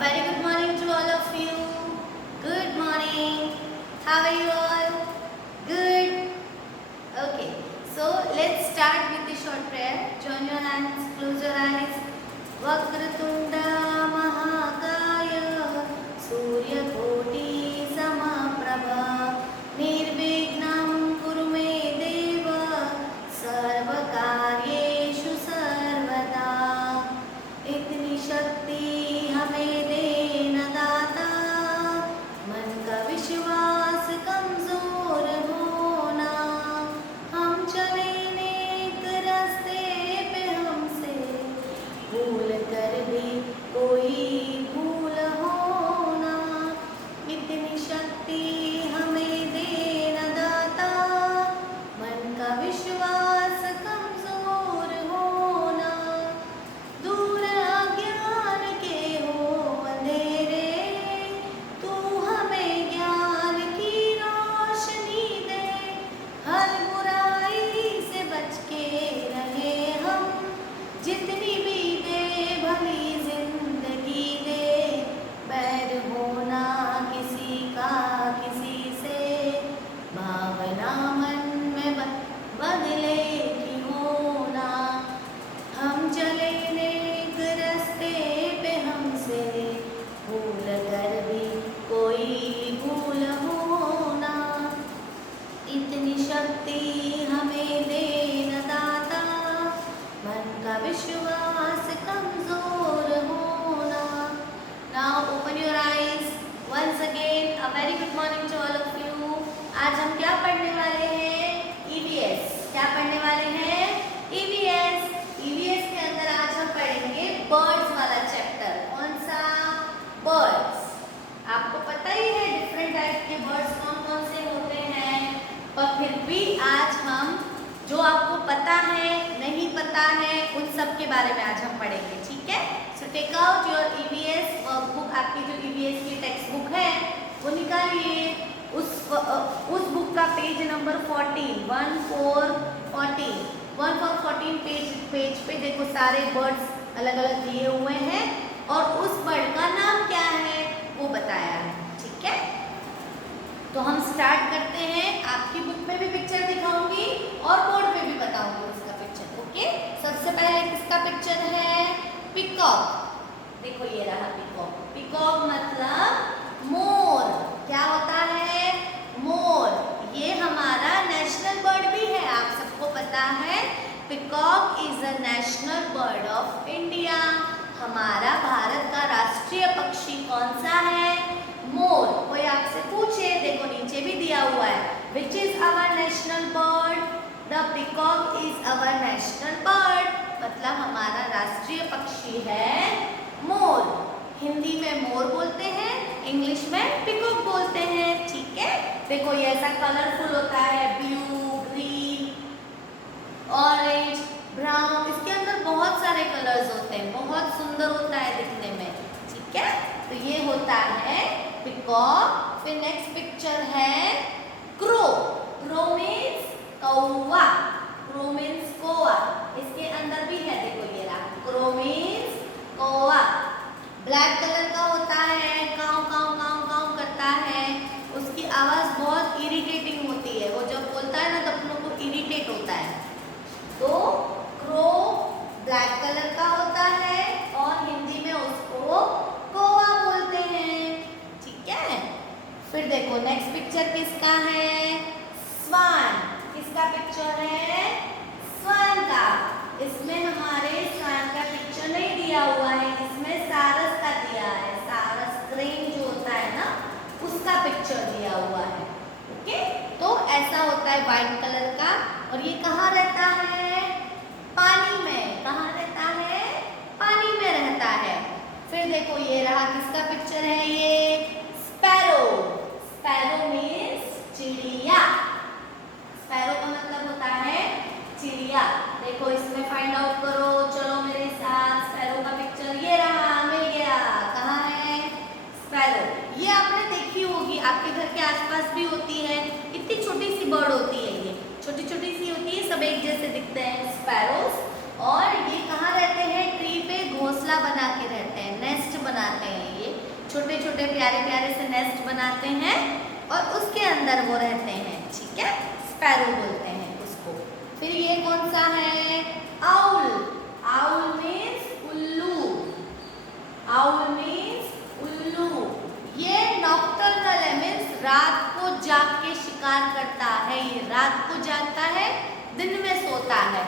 very good morning to all of you. Good morning. How are you all? Good. Okay. So let's start with the short prayer. Join your hands, close your eyes. Vakratunda Mahakaya Suryakoti Samaprabha Nirvignam Kuru me Deva Sarvakaryeshu Sarvada इतनी शक्ति हमें देना दाता मन का विश्वास कमजोर होना हम चले नेक रास्ते पे हमसे भूल कर भी कोई भूल होना इतनी शक्ति हमें देना दाता मन का विश्वास कमजोर होना दूर अज्ञान के हो अंधेरे तू हमें ज्ञान की रोशनी दे हर बुराई से बच के रहे हम जितनी भी दे भली जिंदगी दे बैर होना किसी का किसी से भावना मन में बदले की होना हम चले नेक रास्ते पे हमसे भूल कर भी कोई भूल होना इतनी शक्ति हमें देना दाता मन का विश्वास कमजोर होना Now open your eyes once again. A very good morning to all of you. आज हम क्या पढ़ने वाले हैं? EVS. क्या पढ़ने वाले हैं? EVS. EVS के अंदर आज हम पढ़ेंगे बर्ड्स वाला चैप्टर. कौन सा? बर्ड्स. आपको पता ही है डिफरेंट टाइप के बर्ड्स कौन कौन से होते हैं, पर फिर भी आज हम जो आपको पता है नहीं पता है उन सब के बारे में आज हम पढ़ेंगे. ठीक है? So take out your EVS workbook. आपकी जो EVS की टेक्स्ट बुक है वो निकालिए. उस बुक का पेज नंबर 14 पेज पे देखो सारे बर्ड्स अलग अलग दिए हुए हैं और उस बर्ड का नाम क्या है वो बताया है. ठीक है, तो हम स्टार्ट करते हैं. आपकी बुक में भी पिक्चर दिखाऊंगी और बोर्ड पे भी बताऊंगी उसका पिक्चर. ओके, सबसे पहले किसका पिक्चर है? पिकॉक. देखो ये रहा पिकॉक. पिकॉक मतलब मोर. क्या होता है? मोर. ये हमारा नेशनल बर्ड भी है, आप सबको पता है. Peacock is a national bird of India. हमारा भारत का राष्ट्रीय पक्षी कौन सा है? मोर. कोई आपसे पूछे, देखो नीचे भी दिया हुआ है, which is our national bird? The peacock is our national bird. मतलब हमारा राष्ट्रीय पक्षी है मोर. हिंदी में मोर बोलते हैं, इंग्लिश में पिकॉक बोलते हैं. ठीक है, देखो ये ऐसा कलरफुल होता है, ब्लू, ग्रीन, ऑरेंज, ब्राउन. इसके अंदर बहुत सारे कलर्स होते हैं, बहुत सुंदर होता है दिखने में. ठीक है, तो ये होता है पिकॉक. फिर नेक्स्ट पिक्चर है क्रो. क्रो मीन्स कौवा. क्रो मीन्स कौवा. इसके अंदर भी है, देखो ये रहा, क्रो मीन्स कौवा. ब्लैक कलर का होता है, काऊ काऊ काऊ काऊ करता है. उसकी आवाज बहुत इरिटेटिंग होती है, वो जब बोलता है ना तो अपनों को इरिटेट होता है. तो क्रो ब्लैक कलर का होता है और हिंदी में उसको कौवा बोलते हैं. ठीक है, फिर देखो नेक्स्ट पिक्चर किसका है? स्वान. किसका पिक्चर है? स्वान का. इसमें हमारे स्वान का पिक्चर नहीं दिया हुआ है, इसमें सारस का दिया है. सारस क्रेन जो होता है ना उसका पिक्चर दिया हुआ है. ओके, तो ऐसा होता है व्हाइट कलर का. और ये कहाँ रहता है? पानी में. कहाँ रहता है? पानी में रहता है. फिर देखो ये रहा, किसका पिक्चर है? ये स्पैरो. स्पैरो मीन्स चिड़िया. स्पैरो का मतलब होता है चिड़िया. देखो इसमें फाइंड आउट करो, चलो मेरे साथ. स्पैरो का पिक्चर ये रहा, मिल गया. कहाँ है? स्पैरो. ये आपने देखी होगी, आपके घर के आसपास भी होती है. इतनी छोटी सी बर्ड होती है, ये छोटी छोटी सी होती है, सब एक जैसे दिखते हैं, स्पैरोस. और ये कहाँ रहते हैं? ट्री पे घोंसला बना के रहते हैं, नेस्ट बनाते हैं ये. छोटे प्यारे प्यारे से नेस्ट बनाते हैं और उसके अंदर वो रहते हैं, ठीक है, स्पैरो बोलते हैं उसको। फिर ये कौन सा है, आउल। आउल मीन्स उल्लू, आउल मीन्स उल्लू। ये नॉक्टर्नल है, मीन्स रात को जाग के शिकार करता है, ये रात को जागता है, दिन में सोता है।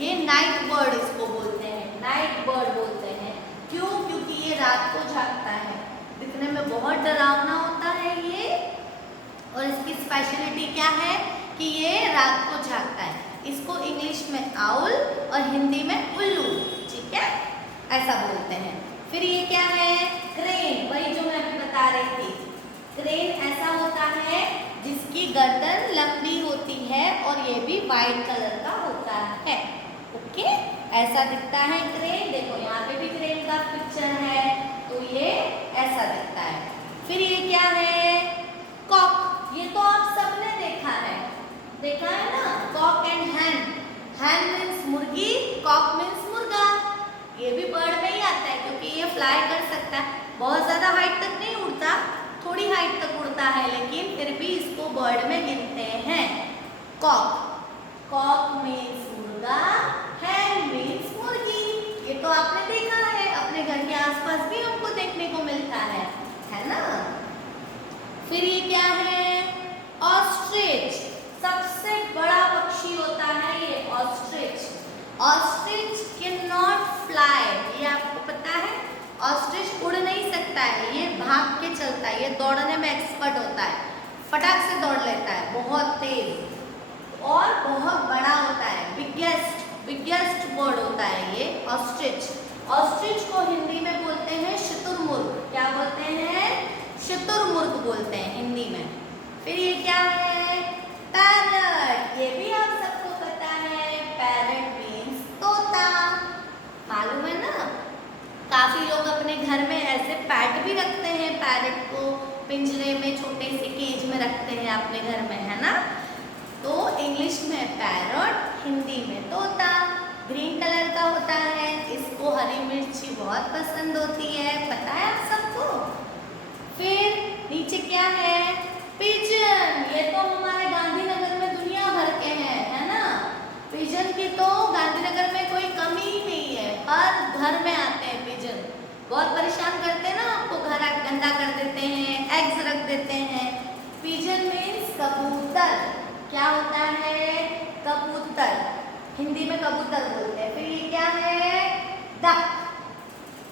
ये नाइट बर्ड इसको बोलते हैं, नाइट बर्ड बोलते हैं। क्यों? क्योंकि ये रात को जागता है, दिखने में बहुत डरावना होता है ये, और इसकी स्पेशलिटी क्या है कि ये रात को जागता है। इसको इंग्लिश में आउल और हिंदी में उल्लू, ठीक है, ऐसा बोलते हैं। फिर ये क्या है, क्रेन, वही जो मैं अभी बता रही थी। क्रेन ऐसा होता है जिसकी गर्दन लंबी होती है और ये भी वाइट कलर का होता है, ओके, ऐसा दिखता है क्रेन। देखो यहाँ पे भी क्रेन का पिक्चर है, तो ये ऐसा दिखता है। फिर ये क्या है, कॉक। ये तो आप सबने देखा है ना, cock and Hahn. Hahn means मुर्गी, कॉक मीन्स मुर्गा। ये भी बर्ड में ही आता है क्योंकि ये फ्लाई कर सकता है, बहुत ज़्यादा हाइट तक नहीं उड़ता, थोड़ी हाइट तक उड़ता है, लेकिन फिर भी इसको बर्ड में गिनते हैं। कॉक, कॉक मीन्स मुर्गा, हैन मीन्स मुर्गी। ये तो आपने देखा है, अपने घर के आसपास भी हमको देखने को मिलता है ना। फिर ये क्या है, ऑस्ट्रिच। सबसे बड़ा पक्षी होता है ये ostrich. Ostrich can not fly, ये आपको पता है। ऑस्ट्रिच उड़ नहीं सकता है, ये भाग के चलता है, ये दौड़ने में एक्सपर्ट होता है, फटाक से दौड़ लेता है, बहुत तेज और बहुत बड़ा होता है, बिगेस्ट बर्ड होता है ये ऑस्ट्रिच। ऑस्ट्रिच को हिंदी में बोलते हैं शुतुरमुर्ग। क्या बोलते हैं, शुतुरमुर्ग बोलते हैं हिंदी में। फिर ये क्या है, पैरट। ये भी आप सबको पता है, पैरट मीन्स तोता, मालूम है ना। काफी लोग अपने घर में ऐसे पैट भी रखते हैं, पैरट को पिंजरे में छोटे से केज में रखते हैं अपने घर में, है ना। तो इंग्लिश में पैरट, हिंदी में तोता। ग्रीन कलर का होता है, इसको हरी मिर्ची बहुत पसंद होती है, पता है आप सबको। फिर नीचे क्या है, पिजन। ये तो हमारे गांधीनगर में दुनिया भर के हैं, है ना। पिजन की तो गांधीनगर में कोई कमी ही नहीं है, हर घर में आते हैं पिजन। बहुत परेशान करते हैं ना आपको, घर गंदा कर देते हैं, एग्स रख देते हैं। पिजन मीन्स कबूतर। क्या होता है, कबूतर, हिंदी में कबूतर बोलते हैं। फिर ये क्या है, डक।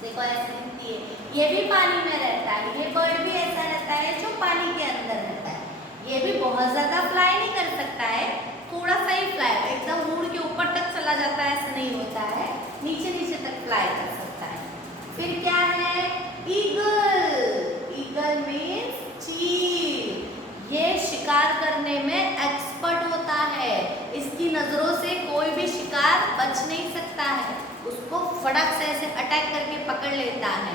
देखो ऐसे दिखती है, ये भी पानी में रहता है, ये बर्ड भी ऐसा रहता है जो पानी के अंदर रहता है। ये भी बहुत ज़्यादा फ्लाई नहीं कर सकता है, थोड़ा सा ही फ्लाई, एकदम उड़ के ऊपर तक चला जाता है ऐसा नहीं होता है, नीचे नीचे तक फ्लाई कर सकता है। फिर क्या है, ईगल। ईगल मीन्स चील। ये शिकार करने में एक्सपर्ट होता है, इसकी नज़रों से कोई भी शिकार बच नहीं सकता है, उसको फटाक से ऐसे अटैक करके पकड़ लेता है।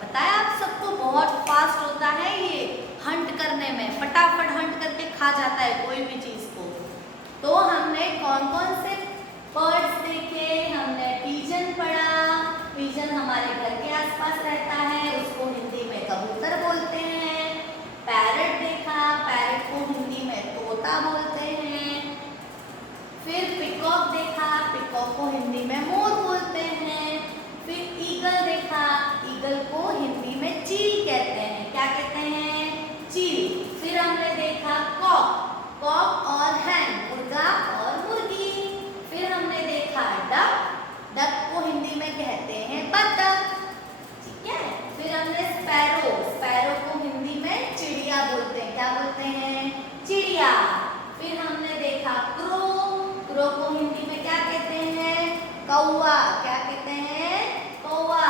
पता है आप सबको, बहुत फास्ट होता है ये हंट करने में, फटाफट हंट करके खा जाता है कोई भी चीज़ को। तो हमने कौन कौन से बर्ड्स देखे, हमने पिजन पढ़ा। पिजन हमारे घर के आसपास रहता है, उसको हिंदी में कबूतर बोलते हैं। पैरट देखा, पैरट को हिंदी में तोता बोलते हैं। फिर पिकॉक देखा, पिकॉक को हिंदी में मोर बोलते हैं। फिर ईगल देखा, ईगल को हिंदी में चील कहते हैं। क्या कहते हैं, चील। फिर हमने देखा कॉक, कॉक और हैन, मुर्गा और मुर्गी। फिर हमने देखा डक, डक को हिंदी में कहते हैं बतख, ठीक है। फिर हमने स्पैरो, स्पैरो को हिंदी में चिड़िया बोलते हैं। क्या बोलते हैं, चिड़िया। फिर हमने देखा क्रो, क्रो को हिंदी में क्या कहते हैं, कौवा। क्या कहते हैं, कौवा।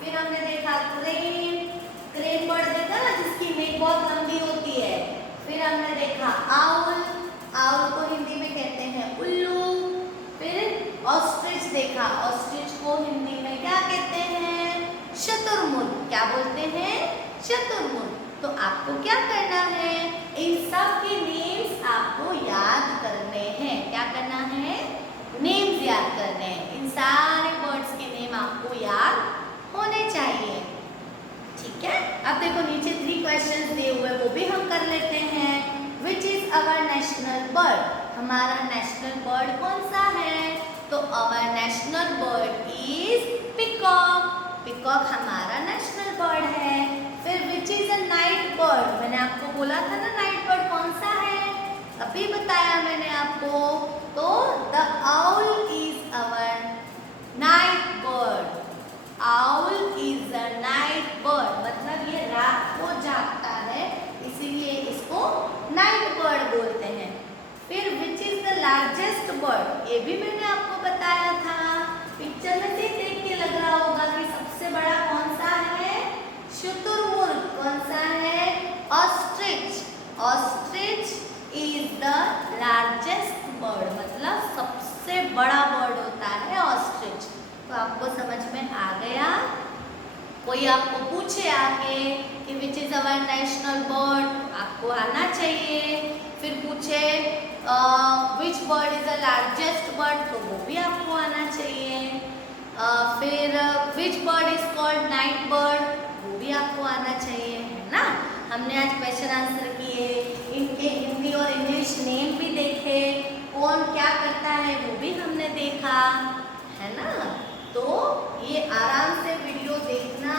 फिर हमने देखा क्रेन, क्रेन बर्ड देखा ना जिसकी नेक बहुत लंबी होती है। फिर हमने देखा आउल, आउल को हिंदी में कहते हैं उल्लू। फिर ऑस्ट्रिच देखा, ऑस्ट्रिच को हिंदी में क्या कहते हैं, शुतुरमुर्ग। क्या बोलते हैं, शुतुरमुर्ग। तो आपको क्या करना है, इन सब के नेम्स आपको याद करने हैं। क्या करना है, नेम्स याद करने हैं। इन सारे वर्ड्स के नेम आपको याद होने चाहिए, ठीक है। अब देखो हमारा नेशनल बर्ड कौन सा है? तो अवर national bird is peacock. Peacock हमारा नेशनल बर्ड है। फिर which is a night bird, मैंने आपको बोला था ना नाइट बर्ड कौन सा है, अभी बताया मैंने आपको। तो the owl is our night bird. Owl is a night bird, मतलब ये रात को जागता है, इसीलिए इसको नाइट बर्ड बोलते हैं। फिर which is the largest bird, ये भी मैंने आपको बताया था। पिक्चर में से देख के लग रहा होगा कि सबसे बड़ा कौन सा है? शुतुरमुर्ग। कौन सा है? Ostrich. Ostrich is the largest bird, मतलब सबसे बड़ा बर्ड होता है ऑस्ट्रिच। तो आपको समझ में आ गया? कोई आपको पूछे आके कि which is our national bird, आपको आना चाहिए। फिर पूछे which bird is the largest bird, तो वो भी आपको आना चाहिए। फिर which bird is called night bird, वो भी आपको आना चाहिए, है ना। हमने आज क्वेश्चन आंसर किए, इनके हिंदी और इंग्लिश नेम भी देखे, कौन क्या करता है वो भी हमने देखा, है ना। तो ये आराम से वीडियो देखना